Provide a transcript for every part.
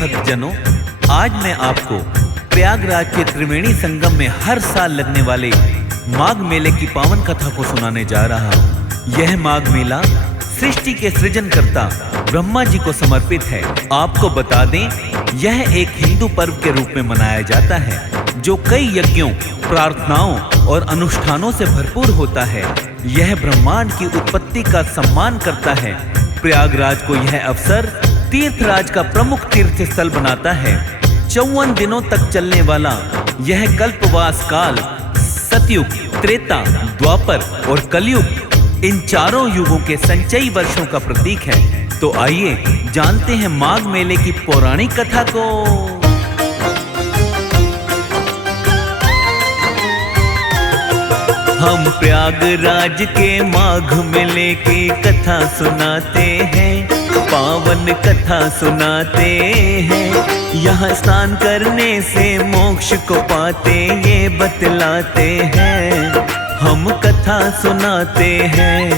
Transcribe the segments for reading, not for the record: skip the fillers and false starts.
भक्तजनों, आज मैं आपको प्रयागराज के त्रिवेणी संगम में हर साल लगने वाले माघ मेले की पावन कथा को सुनाने जा रहा हूँ। यह माघ मेला सृष्टि के सृजनकर्ता ब्रह्मा जी को समर्पित है। आपको बता दें, यह एक हिंदू पर्व के रूप में मनाया जाता है जो कई यज्ञों, प्रार्थनाओं और अनुष्ठानों से भरपूर होता है। यह ब्रह्मांड की उत्पत्ति का सम्मान करता है। प्रयागराज को यह अवसर तीर्थराज का प्रमुख तीर्थ स्थल बनाता है। 54 दिनों तक चलने वाला यह कल्पवास काल सतयुग, त्रेता, द्वापर और कलयुग, इन चारों युगों के संचयी वर्षों का प्रतीक है। तो आइए जानते हैं माघ मेले की पौराणिक कथा को। हम प्रयागराज के माघ मेले की कथा सुनाते हैं, पावन कथा सुनाते हैं। यहाँ स्नान करने से मोक्ष को पाते ये बतलाते हैं। हम कथा सुनाते हैं,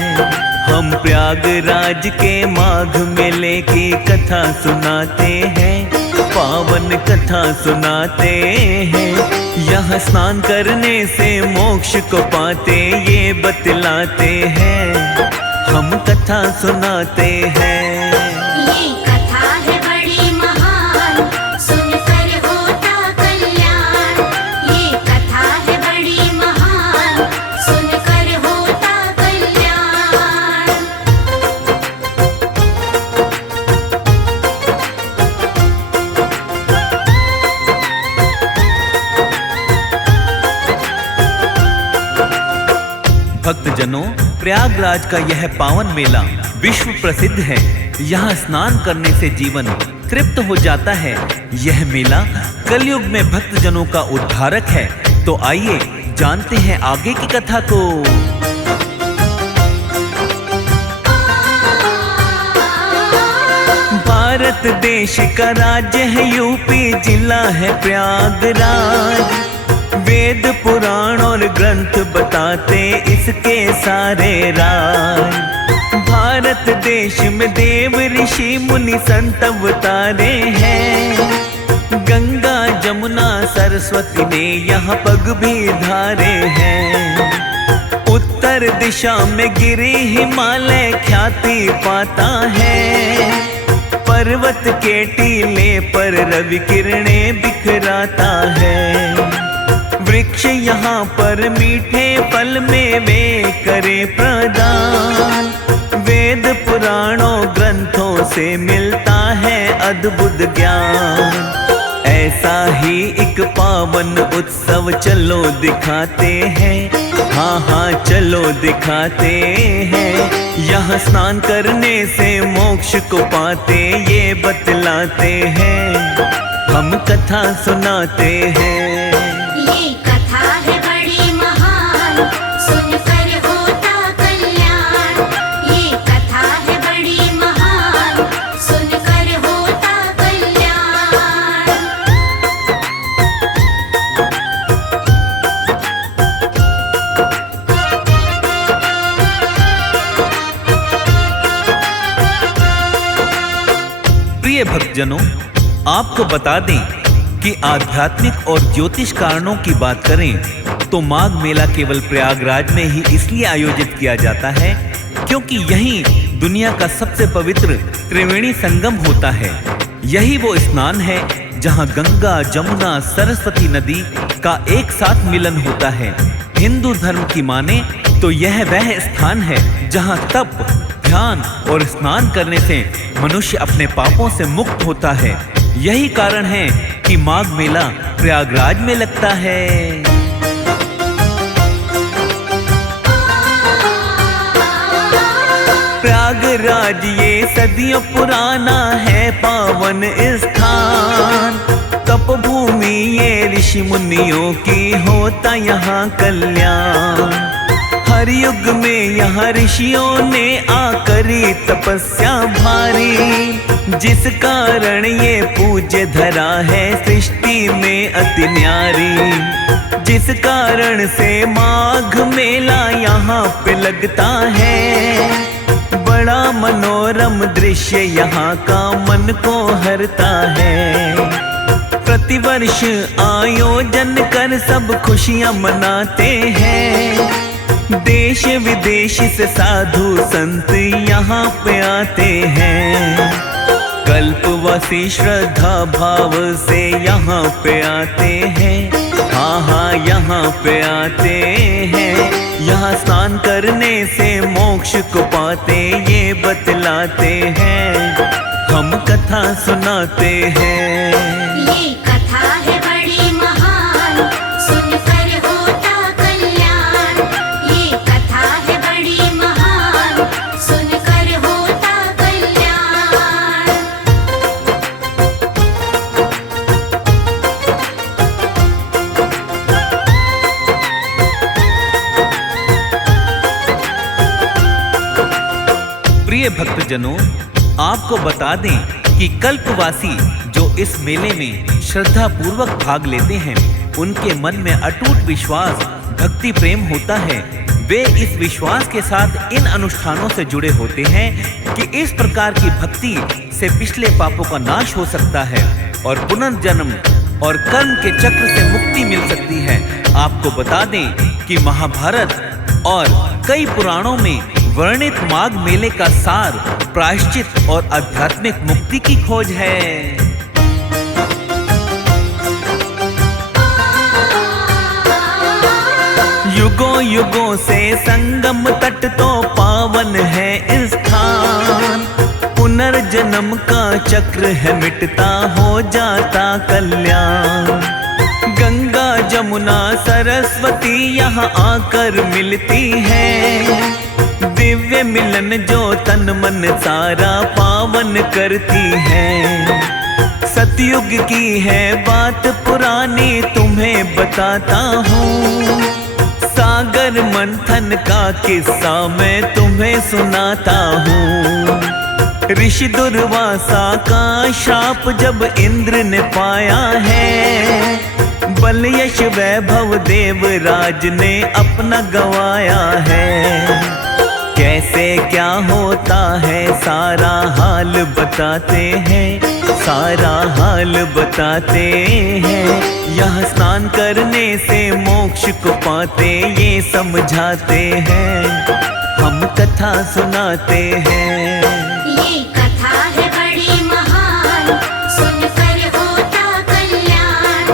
हम प्रयागराज के माघ मेले की कथा सुनाते हैं, पावन कथा सुनाते हैं। यहाँ स्नान करने से मोक्ष को पाते ये बतलाते हैं। हम कथा सुनाते हैं। ये कथा है बड़ी महान, सुनकर होता कल्याण। ये कथा है बड़ी महान, सुनकर होता कल्याण। भक्तजनों, प्रयागराज का यह पावन मेला विश्व प्रसिद्ध है। यहाँ स्नान करने से जीवन तृप्त हो जाता है। यह मेला कलयुग में भक्तजनों का उद्धारक है। तो आइए जानते हैं आगे की कथा को। भारत देश का राज्य है यूपी, जिला है प्रयागराज। वेद पुराण और ग्रंथ बताते इसके सारे राज। भारत देश में देव ऋषि मुनि संत अवतारे हैं। गंगा जमुना सरस्वती ने यहाँ पग भी धारे हैं। उत्तर दिशा में गिरी हिमालय ख्याति पाता है। पर्वत के टीले पर रवि किरणें बिखराता है। वृक्ष यहाँ पर मीठे फल मेवे करे प्रदान। वेद पुराणों ग्रंथों से मिलता है अद्भुत ज्ञान। ऐसा ही एक पावन उत्सव चलो दिखाते हैं। हाँ हाँ चलो दिखाते हैं। यहाँ स्नान करने से मोक्ष को पाते ये बतलाते हैं। हम कथा सुनाते हैं। ये कथा है बड़ी महान, सुनकर होता कल्याण। ये कथा है बड़ी महान, सुनकर होता कल्याण। प्रिय भक्तजनों, आपको बता दें कि आध्यात्मिक और ज्योतिष कारणों की बात करें तो माघ मेला केवल प्रयागराज में ही इसलिए आयोजित किया जाता है क्योंकि यहीं दुनिया का सबसे पवित्र त्रिवेणी संगम होता है। यही वो स्नान है जहां गंगा, जमुना, सरस्वती नदी का एक साथ मिलन होता है। हिंदू धर्म की माने तो यह वह स्थान है जहां तप, ध्यान और स्नान करने से मनुष्य अपने पापों से मुक्त होता है। यही कारण है कि माघ मेला प्रयागराज में लगता है। प्रयागराज ये सदियों पुराना है पावन स्थान। तपभूमि ये ऋषि मुनियों की होता यहाँ कल्याण। हर युग में यहाँ ऋषियों ने आकरी तपस्या भारी, जिस कारण ये पूज्य धरा है सृष्टि में अति न्यारी। जिस कारण से माघ मेला यहाँ पे लगता है। बड़ा मनोरम दृश्य यहाँ का मन को हरता है। प्रतिवर्ष आयोजन कर सब खुशियाँ मनाते हैं। देश विदेश से साधु संत यहाँ पे आते हैं। कल्पवासी श्रद्धा भाव से यहाँ पे आते हैं। हाँ हाँ यहाँ पे आते हैं। यहाँ स्नान करने से मोक्ष को पाते ये बतलाते हैं। हम कथा सुनाते हैं। ये कथा है बड़ी महान, सुनकर होता कल्याण। ये कथा है बड़ी महान, सुनकर होता कल्याण। प्रिय भक्तजनों, आपको बता दें कि कल्पवासी जो इस मेले में श्रद्धा पूर्वक भाग लेते हैं, उनके मन में अटूट विश्वास भक्ति प्रेम होता है। वे इस विश्वास के साथ इन अनुष्ठानों से जुड़े होते हैं कि इस प्रकार की भक्ति से पिछले पापों का नाश हो सकता है और पुनर्जन्म और कर्म के चक्र से मुक्ति मिल सकती है। आपको बता दें कि महाभारत और कई पुराणों में वर्णित माघ मेले का सार प्रायश्चित और आध्यात्मिक मुक्ति की खोज है। युगों युगों से संगम तट तो पावन है स्थान। पुनर्जन्म का चक्र है मिटता हो जाता कल्याण। गंगा जमुना सरस्वती यहाँ आकर मिलती है। दिव्य मिलन जो तन मन सारा पावन करती है। सतयुग की है बात पुरानी तुम्हें बताता हूँ। सागर मंथन का किस्सा मैं तुम्हें सुनाता हूँ। ऋषि दुर्वासा का शाप जब इंद्र ने पाया है, बल यश वैभव देवराज ने अपना गवाया है। कैसे क्या होता है सारा हाल बताते हैं, सारा हाल बताते हैं। यह स्नान करने से मोक्ष को पाते ये समझाते हैं। हम कथा सुनाते हैं। ये कथा है बड़ी महान, सुनकर होता कल्याण।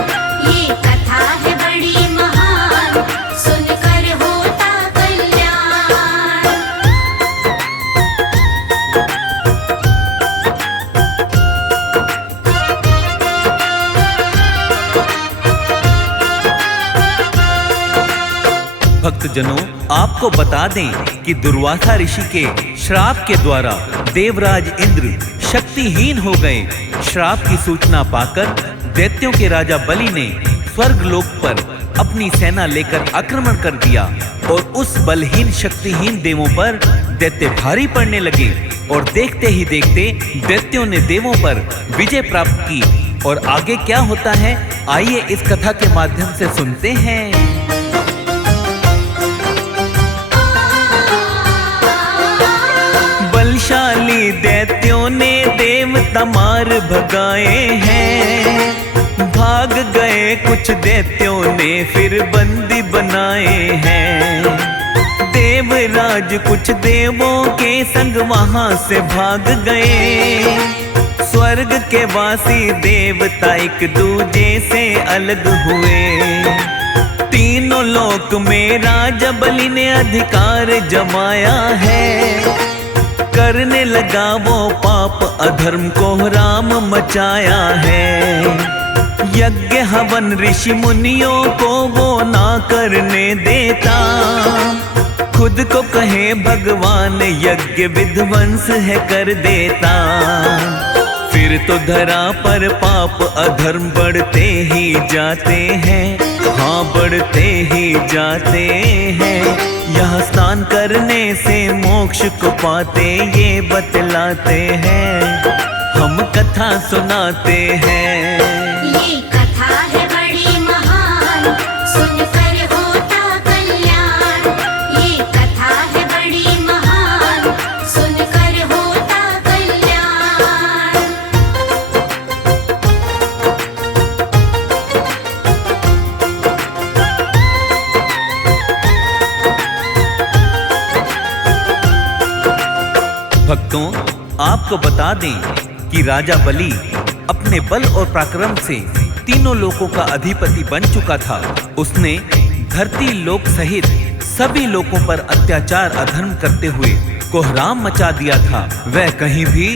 ये कथा है बड़ी महान, सुनकर होता कल्याण। भक्तजनों, आपको बता दें कि दुर्वासा ऋषि के श्राप के द्वारा देवराज इंद्र शक्तिहीन हो गए। श्राप की सूचना पाकर दैत्यों के राजा बलि ने स्वर्गलोक पर अपनी सेना लेकर आक्रमण कर दिया और उस बलहीन शक्तिहीन देवों पर दैत्य भारी पड़ने लगे। और देखते ही देखते दैत्यों ने देवों पर विजय प्राप्त की। और आगे क्या होता है, आइए इस कथा के माध्यम से सुनते हैं। बलशाली दैत्यों ने देवता मार भगाए हैं। भाग गए कुछ दैत्यों ने फिर बंदी बनाए हैं। देवराज कुछ देवों के संग वहां से भाग गए। स्वर्ग के वासी देवता एक दूजे से अलग हुए। तीनों लोक में राजा बलि ने अधिकार जमाया है। करने लगा वो पाप अधर्म को राम मचाया है। यज्ञ हवन ऋषि मुनियों को वो ना करने देता। खुद को कहे भगवान यज्ञ विध्वंस है कर देता। फिर तो धरा पर पाप अधर्म बढ़ते ही जाते हैं। हाँ बढ़ते ही जाते हैं। यह स्नान करने से मोक्ष को पाते ये बतलाते हैं। हम कथा सुनाते हैं। ये कथा है बड़ी महान, सुनकर होता कल्याण। ये कथा है बड़ी महान, सुनकर भक्तों, आपको बता दें कि राजा बलि अपने बल और पराक्रम से तीनों लोकों का अधिपति बन चुका था। उसने धरती लोक सहित सभी लोकों पर अत्याचार अधर्म करते हुए कोहराम मचा दिया था। वह कहीं भी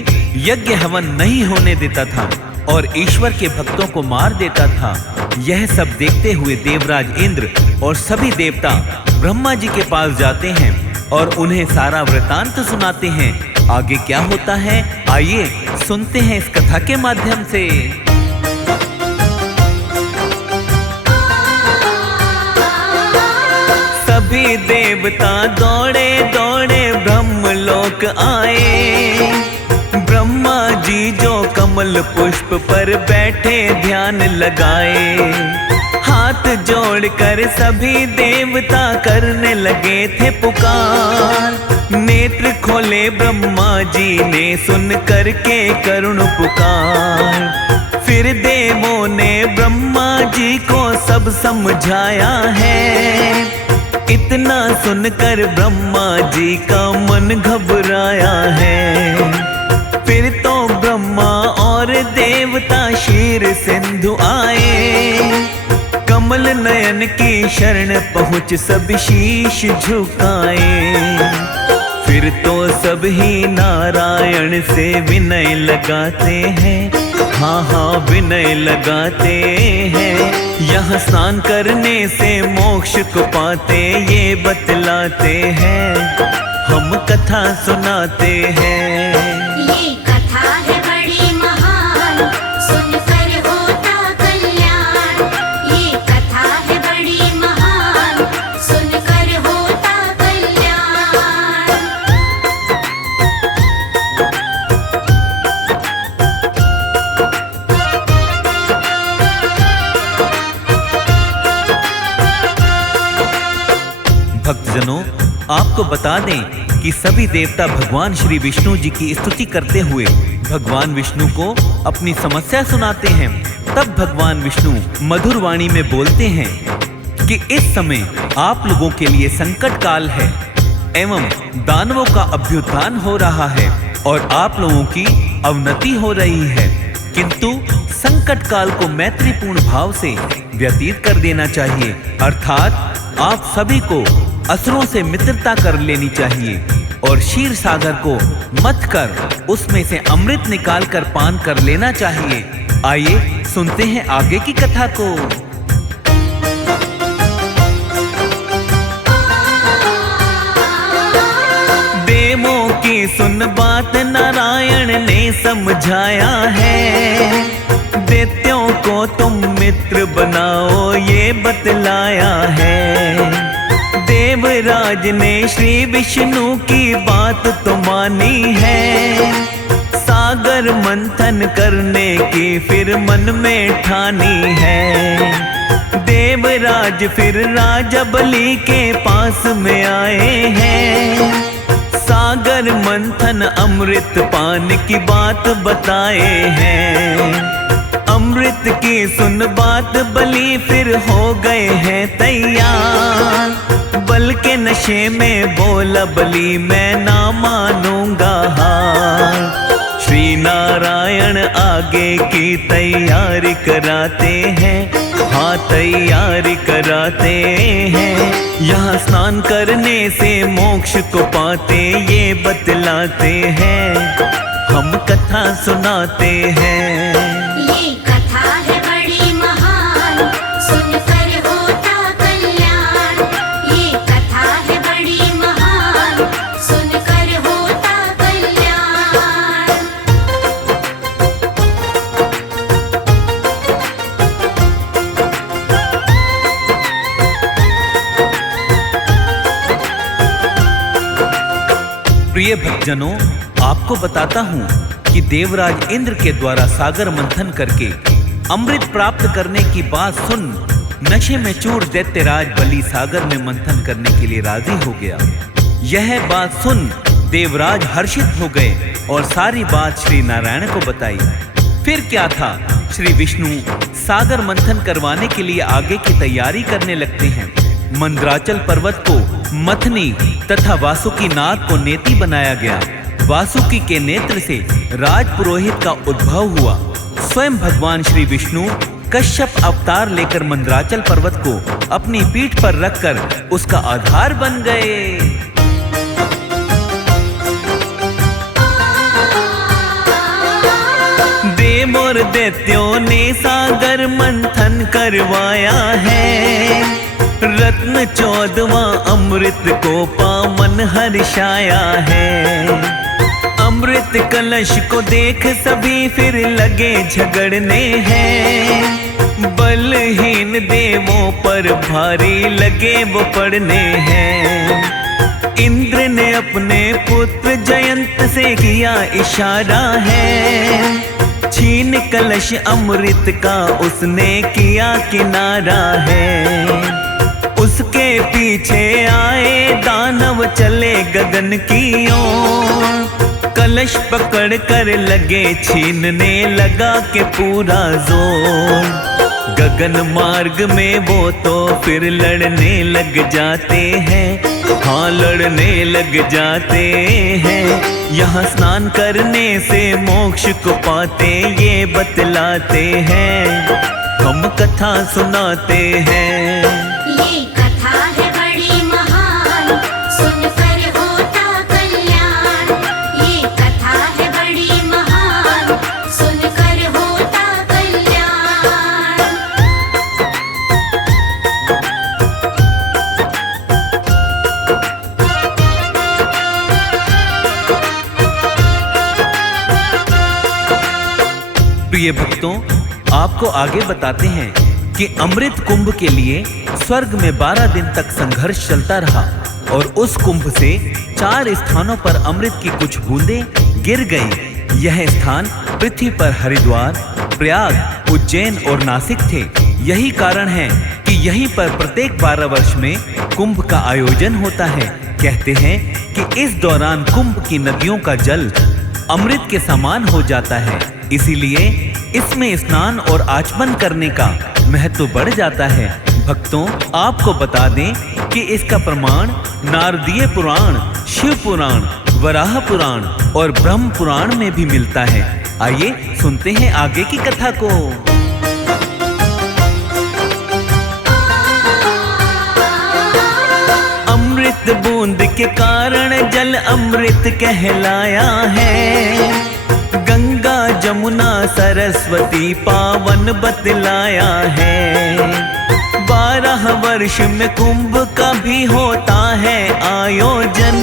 यज्ञ हवन नहीं होने देता था और ईश्वर के भक्तों को मार देता था। यह सब देखते हुए देवराज इंद्र और सभी देवता ब्रह्मा जी के पास जाते हैं और उन्हें सारा वृतांत सुनाते हैं। आगे क्या होता है, आइए सुनते हैं इस कथा के माध्यम से। सभी देवता दौड़े दौड़े ब्रह्मलोक आए। ब्रह्मा जी जो कमल पुष्प पर बैठे ध्यान लगाए। हाथ जोड़कर सभी देवता करने लगे थे पुकार। नेत्र खोले ब्रह्मा जी ने सुन करके करुण पुकार। फिर देवों ने ब्रह्मा जी को सब समझाया है। इतना सुनकर ब्रह्मा जी का मन घबराया है। फिर तो ब्रह्मा और देवता शीर सिंधु आए। कमल नयन की शरण पहुँच सब शीश झुकाए। फिर तो सब ही नारायण से विनय लगाते हैं। हाँ हाँ विनय लगाते हैं। यहाँ स्नान करने से मोक्ष को पाते ये बतलाते हैं। हम कथा सुनाते हैं। ये कथा है बड़ी महान, सुनकर होता कल्याण। ये कथा है बड़ी महान, सुनकर होता कल्याण। भक्तजनों, आपको बता दें कि सभी देवता भगवान श्री विष्णु जी की स्तुति करते हुए भगवान विष्णु को अपनी समस्या सुनाते हैं। तब भगवान विष्णु मधुर वाणी में बोलते हैं कि इस समय आप लोगों के लिए संकट काल है एवं दानवों का अभ्युत्थान हो रहा है और आप लोगों की अवनति हो रही है। किंतु संकट काल को मैत्रीपूर्ण भाव से व्यतीत कर देना चाहिए, अर्थात आप सभी को असुरों से मित्रता कर लेनी चाहिए और क्षीर सागर को मथ कर उसमें से अमृत निकाल कर पान कर लेना चाहिए। आइए सुनते हैं आगे की कथा को। देवों की सुन बात नारायण ने समझाया है। दैत्यों को तुम मित्र बनाओ ये बतलाया है। देवराज ने श्री विष्णु की बात तो मानी है। सागर मंथन करने की फिर मन में ठानी है। देवराज फिर राजा बलि के पास में आए हैं। सागर मंथन अमृत पान की बात बताए हैं। अमृत की सुन बात बलि फिर हो गए हैं तैयार। बल के नशे में बोला बलि मैं ना मानूंगा हार। श्री नारायण आगे की तैयारी कराते हैं। हाँ तैयारी कराते हैं। यहाँ स्नान करने से मोक्ष को पाते ये बतलाते हैं। हम कथा सुनाते हैं। ये कथा है बड़ी महान, सुनकर होता कल्याण। ये कथा है बड़ी महान, सुनकर होता कल्याण। प्रिय भक्तजनों, आपको बताता हूँ कि देवराज इंद्र के द्वारा सागर मंथन करके अमृत प्राप्त करने की बात सुन नशे में चूर दैत्यराज बलि सागर में मंथन करने के लिए राजी हो गया। यह बात सुन देवराज हर्षित हो गए और सारी बात श्री नारायण को बताई। फिर क्या था, श्री विष्णु सागर मंथन करवाने के लिए आगे की तैयारी करने लगते हैं। मंदराचल पर्वत को मथनी तथा वासुकी नाग को नेति बनाया गया। वासुकी के नेत्र से राजपुरोहित का उद्भव हुआ। स्वयं भगवान श्री विष्णु कश्यप अवतार लेकर मंदराचल पर्वत को अपनी पीठ पर रखकर उसका आधार बन गए। देव और दैत्यों ने सागर मंथन करवाया है, रत्न 14वां अमृत को पावन हर्षाया है। अमृत कलश को देख सभी फिर लगे झगड़ने हैं, बलहीन देवों पर भारी लगे वो पड़ने हैं। इंद्र ने अपने पुत्र जयंत से किया इशारा है, छीन कलश अमृत का उसने किया किनारा है। उसके पीछे आए दानव चले गगन की ओर, कलश पकड़ कर लगे छीनने लगा के पूरा जोर। गगन मार्ग में वो तो फिर लड़ने लग जाते हैं, हाँ लड़ने लग जाते हैं। यहाँ स्नान करने से मोक्ष को पाते ये बतलाते हैं, हम कथा सुनाते हैं। ये कथा है बड़ी महान, सुनकर होता कल्याण। ये कथा है बड़ी महान, सुनकर होता कल्याण। प्रिय भक्तों, आपको आगे बताते हैं कि अमृत कुंभ के लिए स्वर्ग में 12 दिन तक संघर्ष चलता रहा और उस कुंभ से 4 स्थानों पर अमृत की कुछ बूंदें गिर गईं। यह स्थान पृथ्वी पर हरिद्वार, प्रयाग, उज्जैन और नासिक थे। यही कारण है कि यहीं पर प्रत्येक 12 वर्ष में कुंभ का आयोजन होता है। कहते हैं कि इस दौरान कुंभ की नदियों का जल अमृत के समान हो जाता है, इसीलिए इसमें स्नान और आचमन करने का महत्व बढ़ जाता है। भक्तों, आपको बता दें कि इसका प्रमाण नारदीय पुराण, शिव पुराण, वराह पुराण और ब्रह्म पुराण में भी मिलता है। आइए सुनते हैं आगे की कथा को। अमृत बूंद के कारण जल अमृत कहलाया है, गंगा जमुना सरस्वती पावन बतलाया है। 12 वर्ष में कुंभ का भी होता है आयोजन,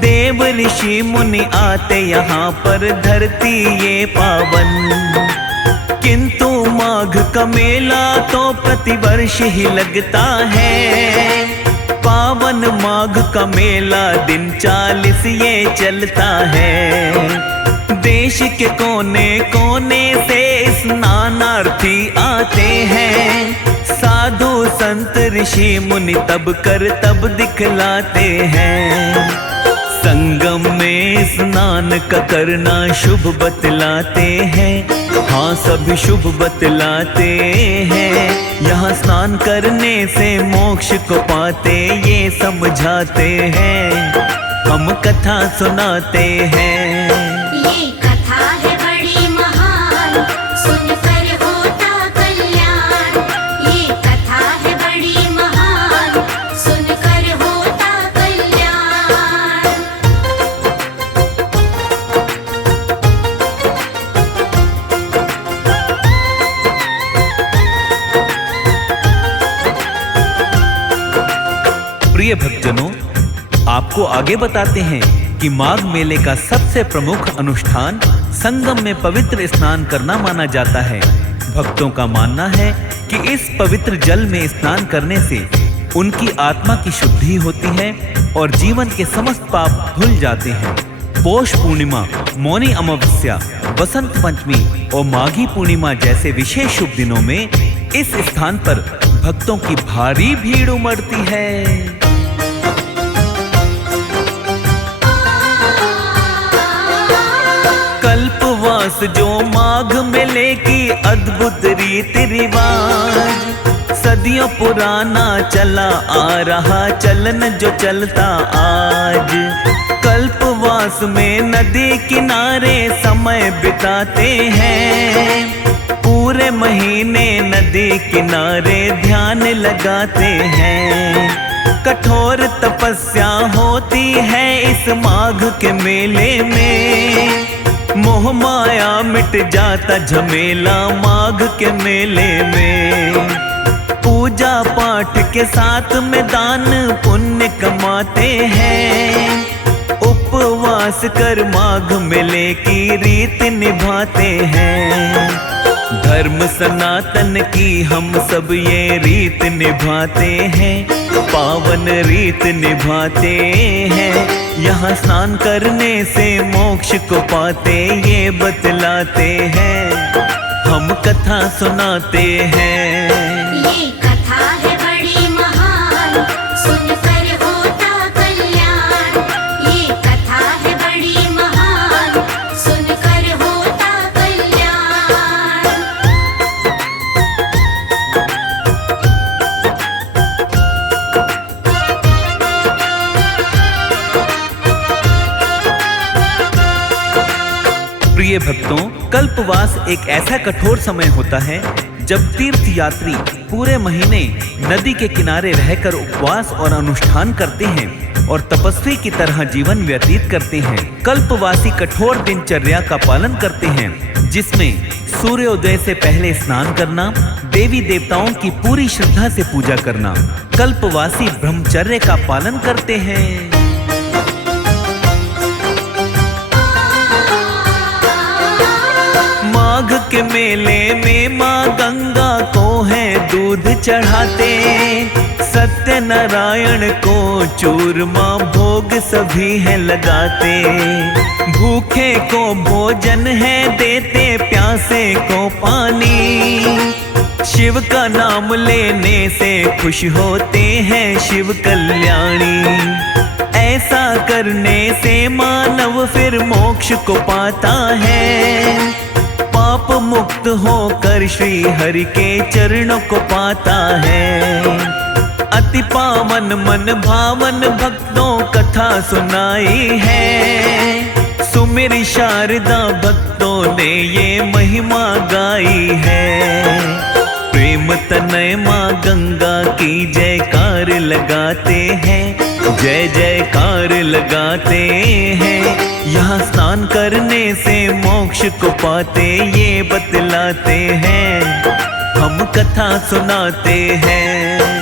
देव ऋषि मुनि आते यहाँ पर धरती ये पावन। किंतु माघ का मेला तो प्रतिवर्ष ही लगता है, पावन माघ का मेला दिन 40 ये चलता है। देश के कोने कोने से स्नानार्थी आते हैं, साधु संत ऋषि मुनि तब कर तब दिखलाते हैं। संगम में स्नान का करना शुभ बतलाते हैं, हाँ सभी शुभ बतलाते हैं। यहाँ स्नान करने से मोक्ष को पाते ये समझाते हैं, हम कथा सुनाते हैं। ये कथा है बड़ी महान, सुनकर होता कल्याण। ये कथा है बड़ी महान, सुनकर होता कल्याण। प्रिय भक्तजनों, आपको आगे बताते हैं कि माघ मेले का सबसे प्रमुख अनुष्ठान संगम में पवित्र स्नान करना माना जाता है। भक्तों का मानना है कि इस पवित्र जल में स्नान करने से उनकी आत्मा की शुद्धि होती है और जीवन के समस्त पाप धुल जाते हैं। पौष पूर्णिमा, मौनी अमावस्या, बसंत पंचमी और माघी पूर्णिमा जैसे विशेष शुभ दिनों में इस स्थान पर भक्तों की भारी भीड़ उमड़ती है। कल्पवास जो माघ मेले की अद्भुत रीति रिवाज, सदियों पुराना चला आ रहा चलन जो चलता आज। कल्पवास में नदी किनारे समय बिताते हैं। पूरे महीने नदी किनारे ध्यान लगाते हैं। कठोर तपस्या होती है इस माघ के मेले में। मोह माया मिट जाता झमेला माघ के मेले में। पूजा पाठ के साथ में दान पुण्य कमाते हैं। उपवास कर माघ मेले की रीत निभाते हैं। धर्म सनातन की हम सब ये रीत निभाते हैं। पावन रीत निभाते हैं। यहाँ स्नान करने से मोक्ष को पाते ये बतलाते हैं। हम कथा सुनाते हैं। ये कथा है बड़ी महान, सुनकर होता कल्याण। ये कथा है बड़ी महान, सुनकर होता कल्याण। प्रिय भक्तों, कल्पवास एक ऐसा कठोर समय होता है जब तीर्थ यात्री पूरे महीने नदी के किनारे रहकर उपवास और अनुष्ठान करते हैं और तपस्वी की तरह जीवन व्यतीत करते हैं। कल्पवासी कठोर दिनचर्या का पालन करते हैं, जिसमें सूर्योदय से पहले स्नान करना, देवी देवताओं की पूरी श्रद्धा से पूजा करना। कल्पवासी ब्रह्मचर्य का पालन करते हैं। माघ के मेले में माँ गंगा को है दूध चढ़ाते। सत्यनारायण को चूरमा भोग सभी है लगाते। भूखे को भोजन है देते, प्यासे को पानी। शिव का नाम लेने से खुश होते हैं शिव कल्याणी। ऐसा करने से मानव फिर मोक्ष को पाता है। पाप मुक्त होकर श्री हरि के चरणों को पाता है। अति पावन मन भावन भक्तों कथा सुनाई है। सुमिर शारदा भक्तों ने ये महिमा गाई है। प्रेम तनय माँ गंगा की जयकार लगाते हैं। जय जयकार लगाते हैं। यहाँ स्नान करने से मोक्ष को पाते ये बतलाते हैं। हम कथा सुनाते हैं।